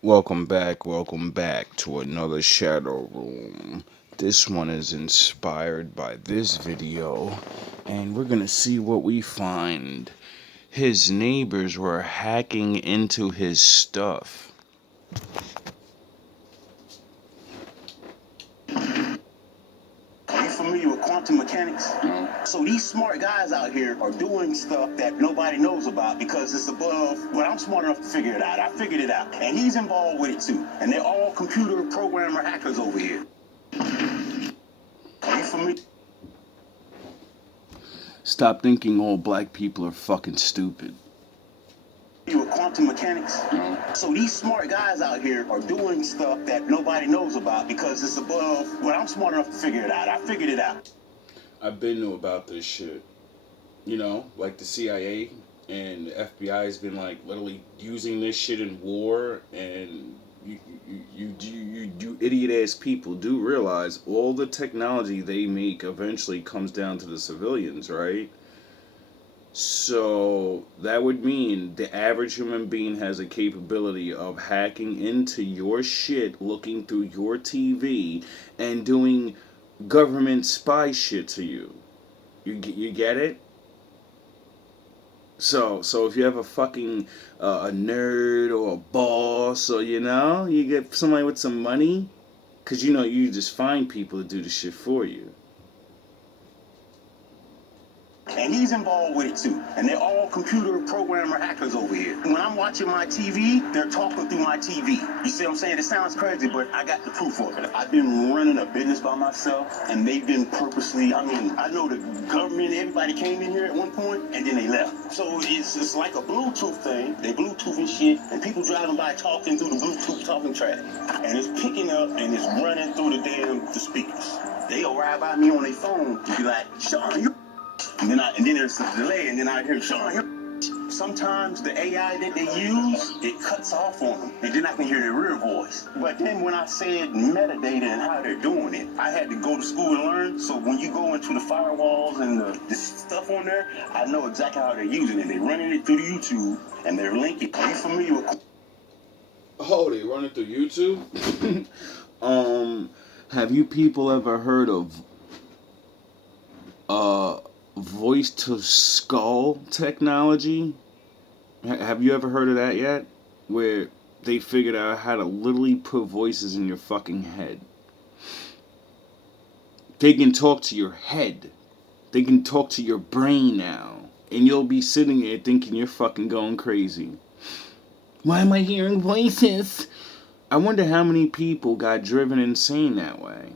Welcome back to another Shadow Room. This one is inspired by this video, and we're gonna see what we find. His neighbors were hacking into his stuff. Are you familiar with quantum mechanics? No. So these smart guys out here are doing stuff that nobody knows about because it's above. Well, I'm smart enough to figure it out. I figured it out. And he's involved with it too. And they're all computer programmer hackers over here. Are you familiar? Stop thinking all black people are fucking stupid. With quantum mechanics? No. So these smart guys out here are doing stuff that nobody knows about because it's above. Well, I'm smart enough to figure it out. I figured it out. I've been knew about this shit. You know, like the CIA and the FBI has been like literally using this shit in war, and you idiot ass people do realize all the technology they make eventually comes down to the civilians, right? So that would mean the average human being has a capability of hacking into your shit, looking through your TV, and doing government spy shit to you. You get it? So if you have a fucking a nerd or a boss, or you get somebody with some money, cause you just find people to do the shit for you. And he's involved with it too. And they're all computer programmer hackers over here. When I'm watching my TV, they're talking through my TV. You see what I'm saying? It sounds crazy, but I got the proof of it. I've been running a business by myself, and they've been purposely, I know the government, everybody came in here at one point, and then they left. So it's like a Bluetooth thing. They Bluetoothing shit, and people driving by talking through the Bluetooth talking track. And it's picking up, and it's running through the speakers. They'll ride by me on their phone and be like, Sean, you. And then there's a delay, and then I hear Sean. Sometimes the AI that they use, it cuts off on them, and then I can hear their real voice. But then when I said metadata and how they're doing it, I had to go to school and learn. So when you go into the firewalls and the stuff on there, I know exactly how they're using it. They're running it through YouTube, and they're linking. Are you familiar with? Oh, they run it through YouTube. Have you people ever heard of uh voice to skull technology? Have you ever heard of that yet? Where they figured out how to literally put voices in your fucking head. They can talk to your head. They can talk to your brain now. And you'll be sitting there thinking you're fucking going crazy. Why am I hearing voices? I wonder how many people got driven insane that way.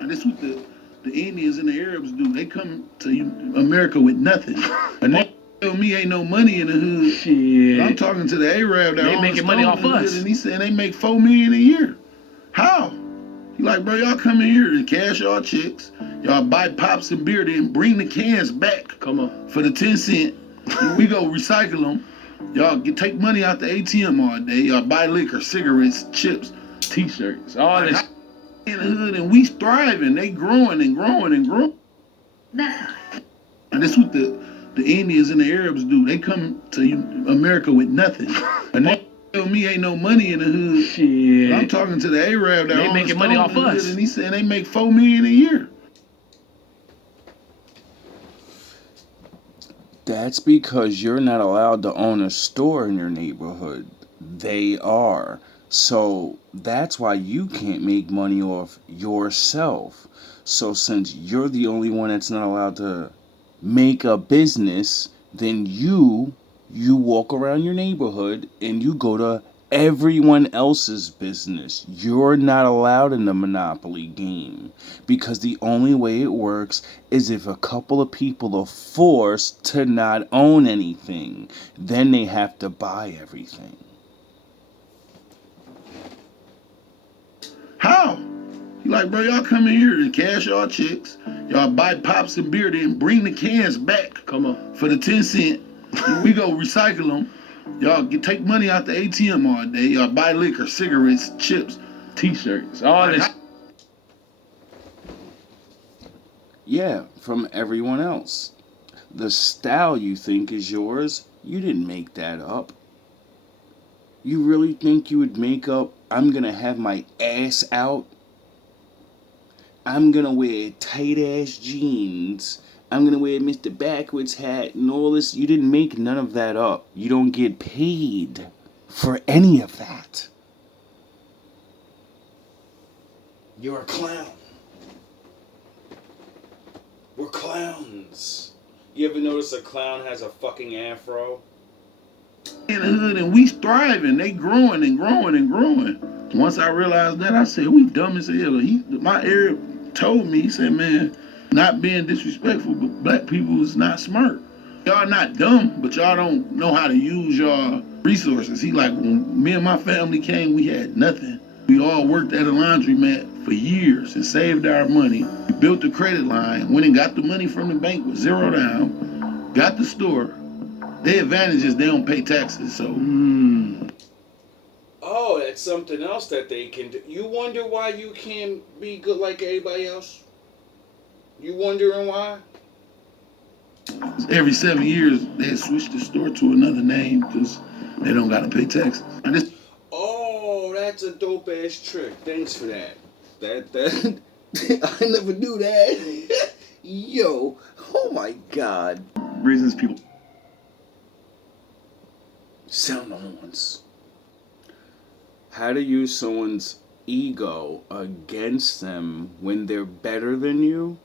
And that's what the Indians and the Arabs do. They come to America with nothing. And they tell me ain't no money in the hood. Shit. I'm talking to the Arab that They making money off us. And he said they make $4 million a year. How? He like, bro, y'all come in here and cash y'all checks. Y'all buy pops and beer, then bring the cans back. Come on. For the 10 cent. We go recycle them. Y'all take money out the ATM all day. Y'all buy liquor, cigarettes, chips, T-shirts, all this. In the hood, and we thriving. They growing and growing and growing. And that's what the Indians and the Arabs do. They come to America with nothing. And they tell me ain't no money in the hood. Shit. I'm talking to the Arab that they making money off us. And he said they make $4 million a year. That's because you're not allowed to own a store in your neighborhood. They are. So that's why you can't make money off yourself. So since you're the only one that's not allowed to make a business, then you walk around your neighborhood and you go to everyone else's business. You're not allowed in the Monopoly game, because the only way it works is if a couple of people are forced to not own anything. Then they have to buy everything. How? He like, bro, y'all come in here and cash y'all checks. Y'all buy pops and beer, then bring the cans back. Come on. For the 10 cent. We go recycle them. Y'all take money out the ATM all day. Y'all buy liquor, cigarettes, chips, T-shirts, all this. Yeah, from everyone else. The style you think is yours, you didn't make that up. You really think you would make up, I'm gonna have my ass out? I'm gonna wear tight ass jeans. I'm gonna wear Mr. Backwards hat and all this. You didn't make none of that up. You don't get paid for any of that. You're a clown. We're clowns. You ever notice a clown has a fucking afro? In the hood and we thriving. They growing and growing and growing. Once I realized that, I said, we dumb as hell. My Arab told me, he said, man, not being disrespectful, but black people is not smart. Y'all not dumb, but y'all don't know how to use y'all resources. He like, when me and my family came, we had nothing. We all worked at a laundromat for years and saved our money. We built the credit line, went and got the money from the bank with zero down, got the store. Their advantage is they don't pay taxes, so. Oh, that's something else that they can do. You wonder why you can't be good like everybody else? You wondering why? Every 7 years, they switch the store to another name because they don't got to pay taxes. Oh, that's a dope ass trick. Thanks for that. That I never knew that. Yo, oh my god. Reasons people Sound the horns. How to use someone's ego against them when they're better than you,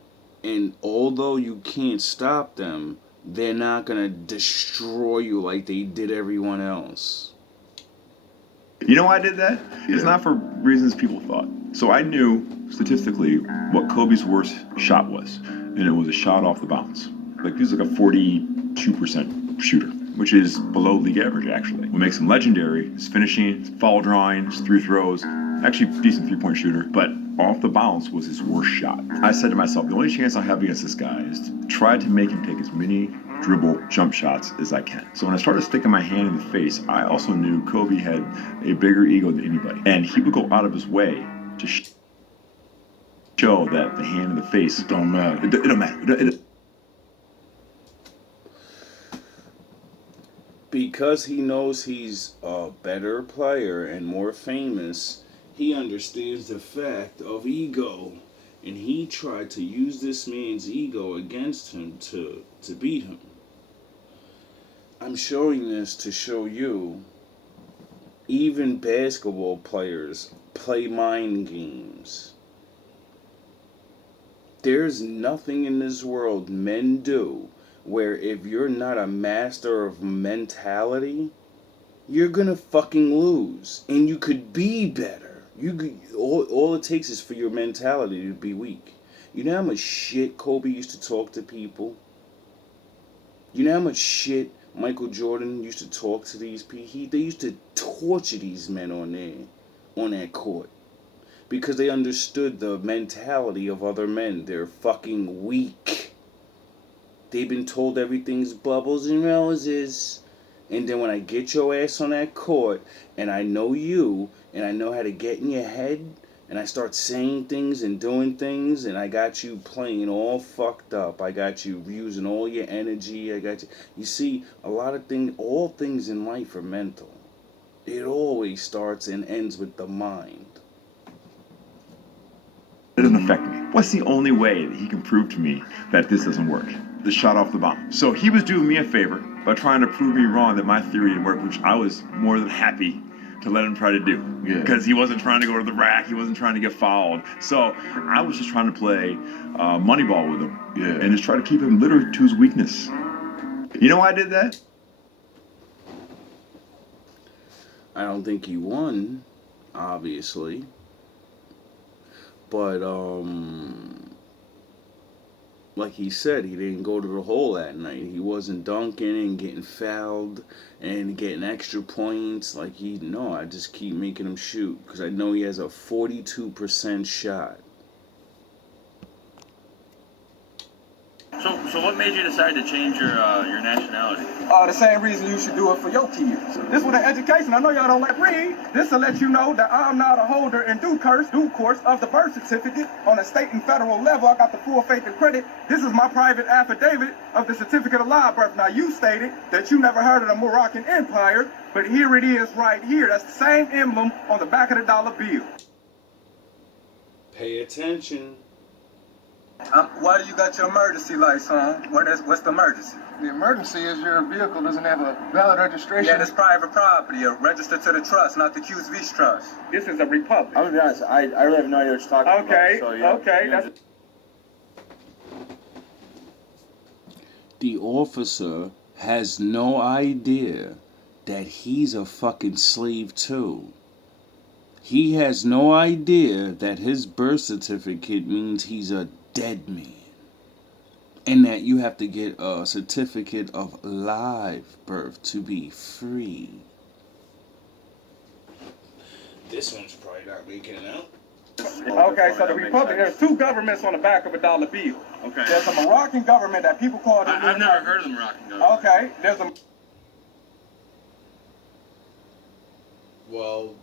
and although you can't stop them, they're not gonna destroy you like they did everyone else. You know why I did that? It's not for reasons people thought. So I knew statistically what Kobe's worst shot was, and it was a shot off the bounce. Like he was like a 42% shooter, which is below league average actually. What makes him legendary is finishing, his foul drawing, his free throws, actually decent 3-point shooter, but off the bounce was his worst shot. I said to myself, the only chance I have against this guy is to try to make him take as many dribble jump shots as I can. So when I started sticking my hand in the face, I also knew Kobe had a bigger ego than anybody, and he would go out of his way to show that the hand in the face Don't matter. It don't matter. Because he knows he's a better player and more famous, he understands the fact of ego. And he tried to use this man's ego against him to beat him. I'm showing this to show you, even basketball players play mind games. There's nothing in this world men do where if you're not a master of mentality, you're gonna fucking lose. And you could be better. All it takes is for your mentality to be weak. You know how much shit Kobe used to talk to people? You know how much shit Michael Jordan used to talk to these people? They used to torture these men on that court. Because they understood the mentality of other men. They're fucking weak. They've been told everything's bubbles and roses. And then when I get your ass on that court, and I know you, and I know how to get in your head, and I start saying things and doing things, and I got you playing all fucked up. I got you using all your energy. I got you. You see, a lot of things, all things in life are mental. It always starts and ends with the mind. It doesn't affect me. What's the only way that he can prove to me that this doesn't work? The shot off the bomb. So he was doing me a favor by trying to prove me wrong that my theory didn't work, which I was more than happy to let him try to do. Because he wasn't trying to go to the rack, he wasn't trying to get fouled. So I was just trying to play Moneyball with him and just try to keep him literally to his weakness. You know why I did that? I don't think he won, obviously. But, like he said, he didn't go to the hole that night. He wasn't dunking and getting fouled and getting extra points. I just keep making him shoot because I know he has a 42% shot. So what made you decide to change your nationality? The same reason you should do it for your kids. This was an education. I know y'all don't like read. This will let you know that I'm not a holder in due course of the birth certificate on a state and federal level. I got the full faith and credit. This is my private affidavit of the certificate of live birth. Now, you stated that you never heard of the Moroccan Empire, but here it is right here. That's the same emblem on the back of the dollar bill. Pay attention. Why do you got your emergency lights on? What's the emergency? The emergency is your vehicle doesn't have a valid registration. Yeah, it's private property, registered to the trust, not the QSV's trust. This is a republic. I'm gonna be honest, I really have no idea what you're talking about. So, Okay. That's... The officer has no idea that he's a fucking slave too. He has no idea that his birth certificate means he's a dead man. And that you have to get a certificate of live birth to be free. This one's probably not making it out. Okay, so the republic, there's two governments on the back of a dollar bill. Okay. There's a Moroccan government that people call the I've never heard of the Moroccan government. Okay, there's a... Well,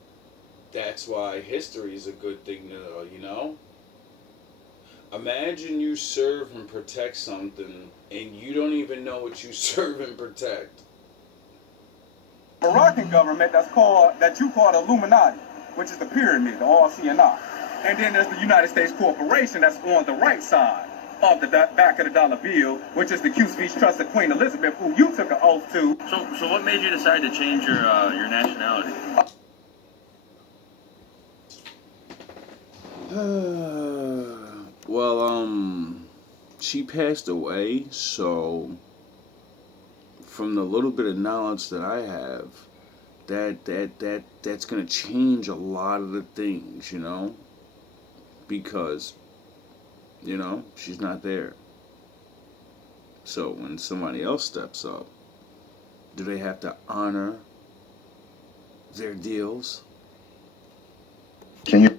that's why history is a good thing to know, you know? Imagine you serve and protect something, and you don't even know what you serve and protect. Moroccan government that you call the Illuminati, which is the pyramid, the RCNI. And then there's the United States Corporation that's on the right side of the back of the dollar bill, which is the QSV's trust of Queen Elizabeth, who you took an oath to. So what made you decide to change your nationality? Well, she passed away, so from the little bit of knowledge that I have, that's gonna change a lot of the things, you know, because, you know, she's not there. So when somebody else steps up, do they have to honor their deals? Can you?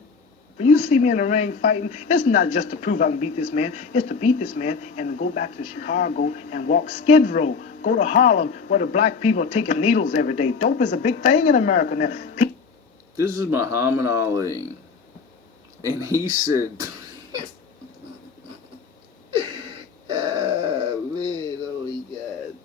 When you see me in the ring fighting, it's not just to prove I can beat this man. It's to beat this man and to go back to Chicago and walk Skid Row. Go to Harlem where the black people are taking needles every day. Dope is a big thing in America now. This is Muhammad Ali. And he said... oh, man, oh my God.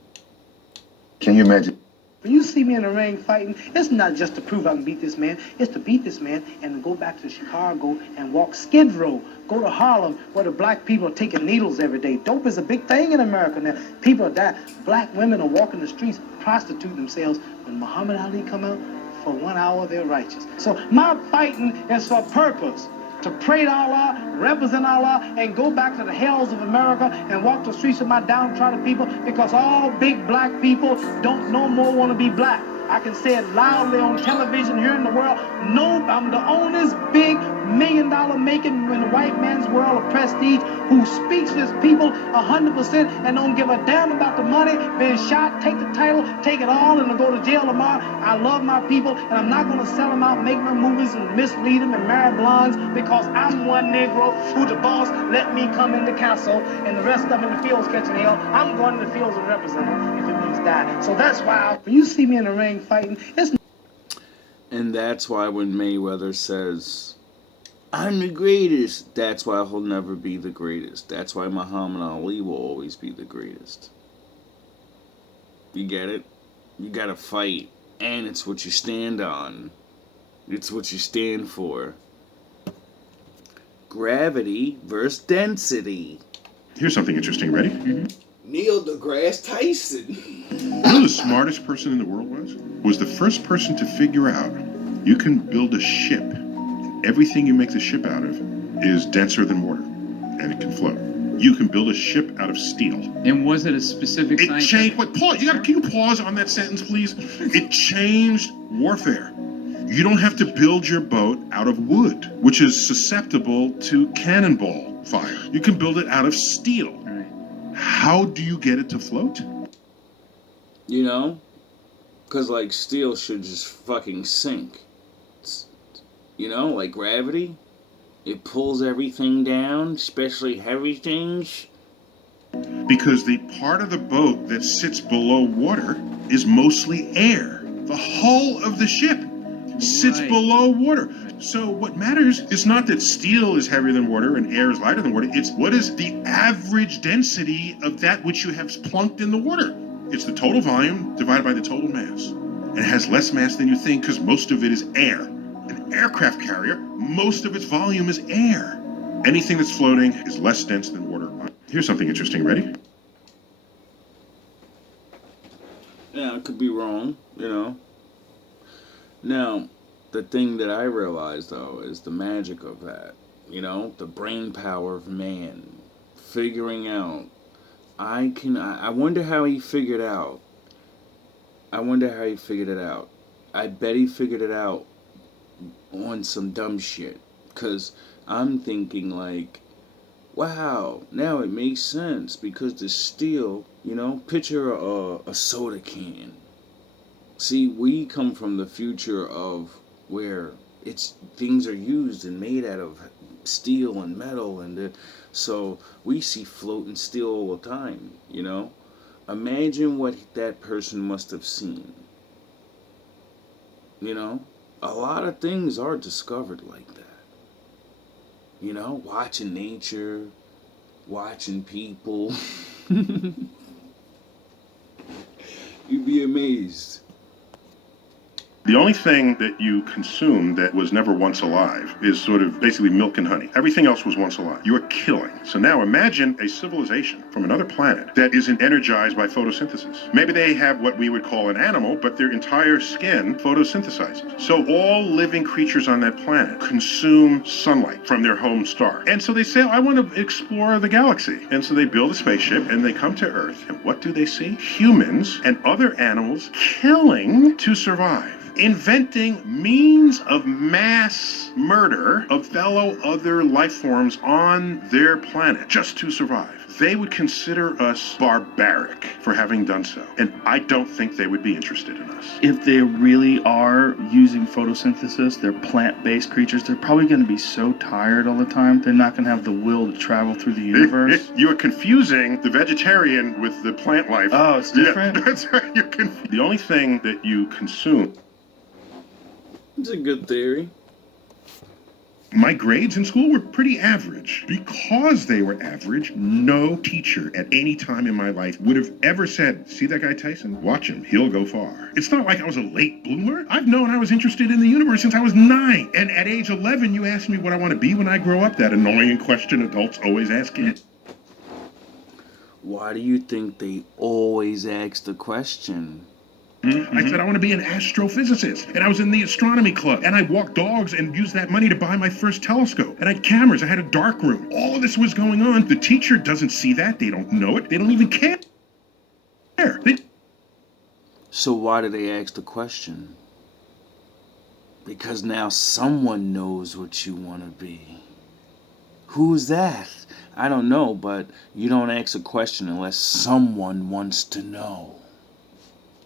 Can you imagine? When you see me in the ring fighting, it's not just to prove I can beat this man. It's to beat this man and to go back to Chicago and walk Skid Row. Go to Harlem where the black people are taking needles every day. Dope is a big thing in America now. People are dying. Black women are walking the streets, prostituting themselves. When Muhammad Ali come out, for 1 hour they're righteous. So my fighting is for purpose. To pray to Allah, represent Allah, and go back to the hells of America and walk the streets of my downtrodden people, because all big black people don't no more want to be black. I can say it loudly on television here in the world. No, I'm the only big $1 million making in the white man's world of prestige who speaks to his people 100% and don't give a damn about the money, being shot, take the title, take it all, and to go to jail tomorrow. I love my people, and I'm not going to sell them out, make no movies, and mislead them and marry blondes, because I'm one Negro who the boss let me come in the castle, and the rest of them in the fields catching hell. I'm going to the fields and represent them if it means die. So that's why when you see me in the ring fighting, it's... And that's why when Mayweather says, I'm the greatest, that's why he'll never be the greatest. That's why Muhammad Ali will always be the greatest. You get it? You gotta fight. And it's what you stand on. It's what you stand for. Gravity versus density. Here's something interesting. Ready? Neil deGrasse Tyson. You know who the smartest person in the world was? Was the first person to figure out you can build a ship. Everything you make the ship out of is denser than water, and it can float. You can build a ship out of steel. And was it a specific It changed. Wait, pause. Can you pause on that sentence, please? It changed warfare. You don't have to build your boat out of wood, which is susceptible to cannonball fire. You can build it out of steel. Right. How do you get it to float? You know? Because, like, steel should just fucking sink. You know, like gravity. It pulls everything down, especially heavy things. because the part of the boat that sits below water is mostly air. The hull of the ship sits below water. So what matters is not that steel is heavier than water and air is lighter than water. It's what is the average density of that which you have plunked in the water. It's the total volume divided by the total mass. And it has less mass than you think because most of it is air. An aircraft carrier, most of its volume is air. Anything that's floating is less dense than water. Here's something interesting. Ready? Yeah, I could be wrong, you know. Now, the thing that I realized, though, is the magic of that. You know, the brain power of man. Figuring out. I wonder how he figured out. I wonder how he figured it out. I bet he figured it out on some dumb shit. Because I'm thinking like, wow, now it makes sense. Because the steel, you know, picture a soda can. See, we come from the future of where things are used and made out of steel and metal, and so we see floating steel all the time, you know. Imagine what that person must have seen. You know, a lot of things are discovered like that. You know, watching nature, watching people. You'd be amazed. The only thing that you consume that was never once alive is sort of basically milk and honey. Everything else was once alive. You are killing. So now imagine a civilization from another planet that isn't energized by photosynthesis. Maybe they have what we would call an animal, but their entire skin photosynthesizes. So all living creatures on that planet consume sunlight from their home star. And so they say, I want to explore the galaxy. And so they build a spaceship and they come to Earth. And what do they see? Humans and other animals killing to survive. Inventing means of mass murder of fellow other life forms on their planet just to survive. They would consider us barbaric for having done so, and I don't think they would be interested in us. If they really are using photosynthesis, they're plant-based creatures, they're probably going to be so tired all the time, they're not going to have the will to travel through the universe. You are confusing the vegetarian with the plant life. Oh, it's different? Yeah, that's right. The only thing that you consume... It's a good theory. My grades in school were pretty average. Because they were average, no teacher at any time in my life would have ever said, see that guy Tyson? Watch him, he'll go far. It's not like I was a late bloomer. I've known I was interested in the universe since I was 9. And at age 11, you asked me what I want to be when I grow up, that annoying question adults always ask kids. Why do you think they always ask the question? I said, I want to be an astrophysicist. And I was in the astronomy club. And I walked dogs and used that money to buy my first telescope. And I had cameras. I had a dark room. All of this was going on. The teacher doesn't see that. They don't know it. They don't even care. So why do they ask the question? Because now someone knows what you want to be. Who's that? I don't know, but you don't ask a question unless someone wants to know.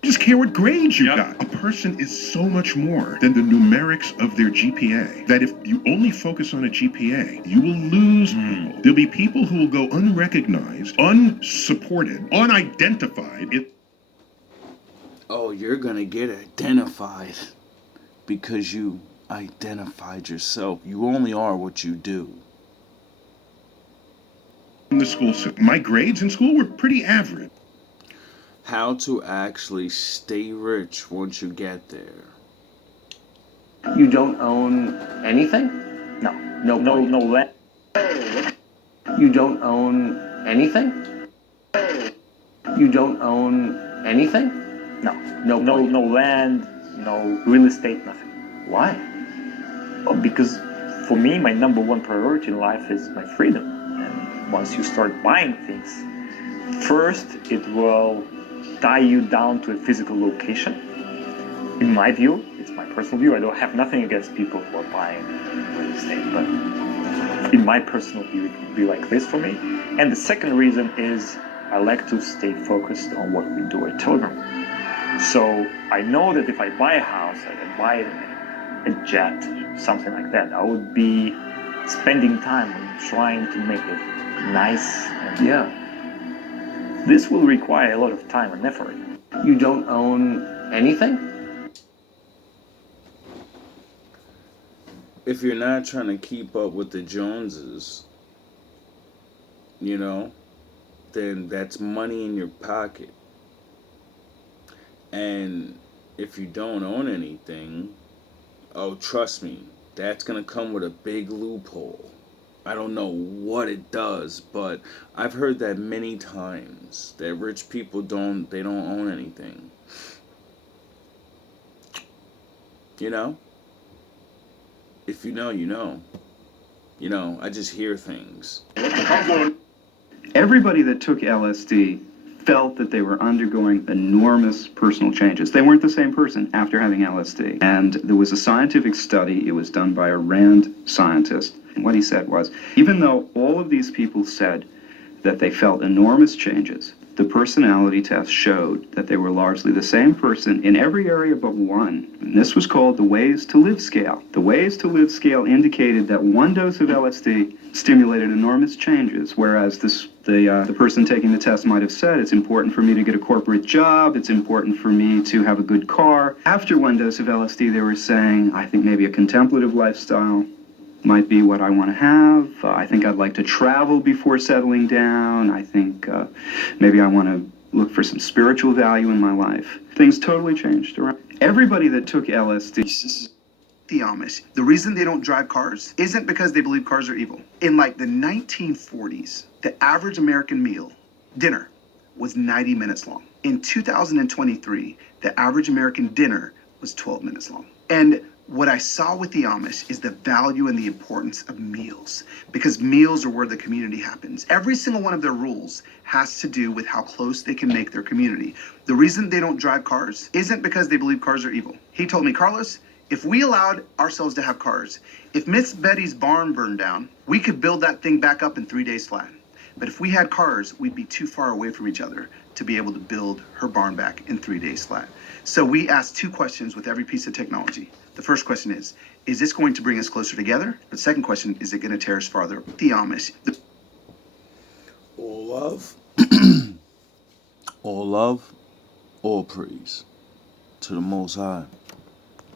Just care what grades you got. A person is so much more than the numerics of their GPA, that if you only focus on a GPA, you will lose people. There'll be people who will go unrecognized, unsupported, unidentified. Oh, you're gonna get identified because you identified yourself. You only are what you do. In the school system, my grades in school were pretty average. How to actually stay rich once you get there. You don't own anything? No. No land. You don't own anything? You don't own anything? No land, no real estate, nothing. Why? Well, because for me, my number one priority in life is my freedom. And once you start buying things, first it will tie you down to a physical location. In my view, it's my personal view, I don't have nothing against people who are buying real estate, but in my personal view, it would be like this for me. And the second reason is I like to stay focused on what we do at Telegram. So I know that if I buy a house, I can buy a jet, something like that. I would be spending time on trying to make it nice and This will require a lot of time and effort. You don't own anything? If you're not trying to keep up with the Joneses, you know, then that's money in your pocket. And if you don't own anything, oh, trust me, that's going to come with a big loophole. I don't know what it does, but I've heard that many times that rich people don't own anything. You know? If you know, you know. You know, I just hear things. Everybody that took LSD felt that they were undergoing enormous personal changes. They weren't the same person after having LSD. And there was a scientific study, it was done by a Rand scientist. And what he said was, even though all of these people said that they felt enormous changes, the personality test showed that they were largely the same person in every area but one. And this was called the Ways to Live scale. The Ways to Live scale indicated that one dose of LSD stimulated enormous changes, whereas the person taking the test might have said, it's important for me to get a corporate job, it's important for me to have a good car. After one dose of LSD, they were saying, I think maybe a contemplative lifestyle might be what I want to have. I think I'd like to travel before settling down. I think maybe I want to look for some spiritual value in my life. Things totally changed around. Everybody that took LSD... The Amish, the reason they don't drive cars isn't because they believe cars are evil. In like the 1940s, the average American meal, dinner, was 90 minutes long. In 2023, the average American dinner was 12 minutes long. And what I saw with the Amish is the value and the importance of meals, because meals are where the community happens. Every single one of their rules has to do with how close they can make their community. The reason they don't drive cars isn't because they believe cars are evil. He told me, Carlos, if we allowed ourselves to have cars, if Miss Betty's barn burned down, we could build that thing back up in 3 days flat. But if we had cars, we'd be too far away from each other to be able to build her barn back in 3 days flat. So we asked two questions with every piece of technology. The first question is this going to bring us closer together? The second question, is it going to tear us farther? The Amish. All love, all love, all praise to the Most High.